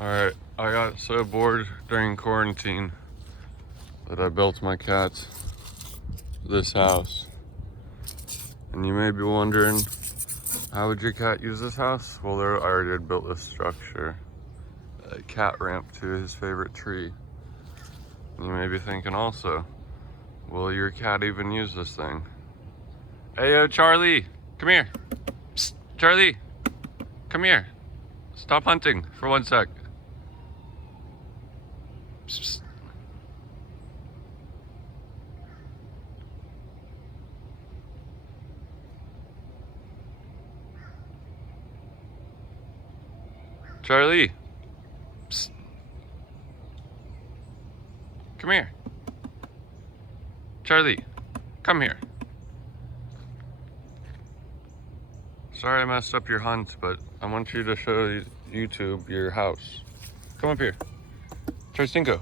Alright, I got so bored during quarantine that I built my cats this house. And you may be wondering, how would your cat use this house? Well, I already had built this structure, a cat ramp to his favorite tree. And you may be thinking also, will your cat even use this thing? Hey, yo, Charlie, come here. Psst, Charlie, come here. Stop hunting for 1 sec. Psst, psst. Charlie, psst. Come here. Charlie, come here. Sorry I messed up your hunt, but I want you to show YouTube your house. Come up here. Charlie Stinko.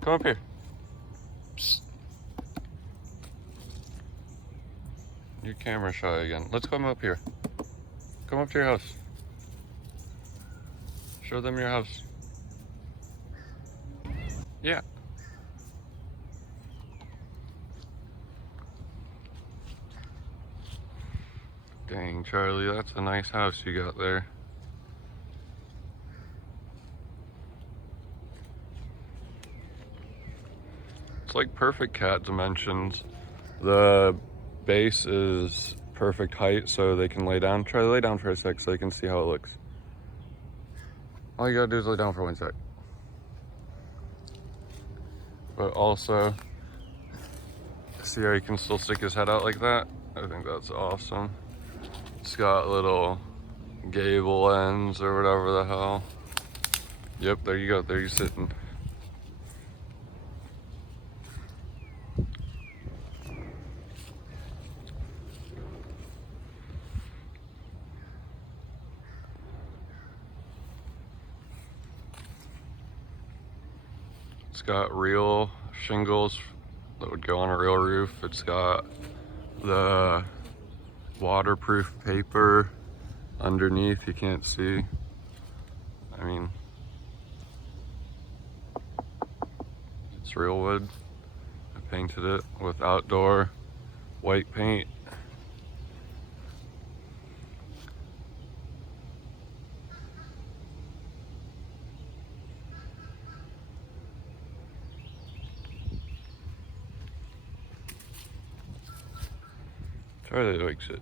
Come up here. Psst. You're camera shy again. Let's come up here. Come up to your house. Show them your house. Yeah. Dang, Charlie, that's a nice house you got there. It's like perfect cat dimensions. The base is perfect height so they can lay down. Try to lay down for a sec so they can see how it looks. All you gotta do is lay down for 1 sec. But also, see how he can still stick his head out like that? I think that's awesome. It's got little gable ends or whatever the hell. Yep, there you go, there you're sitting. It's got real shingles that would go on a real roof. It's got the waterproof paper underneath, you can't see. I mean, it's real wood. I painted it with outdoor white paint. Charlie likes it.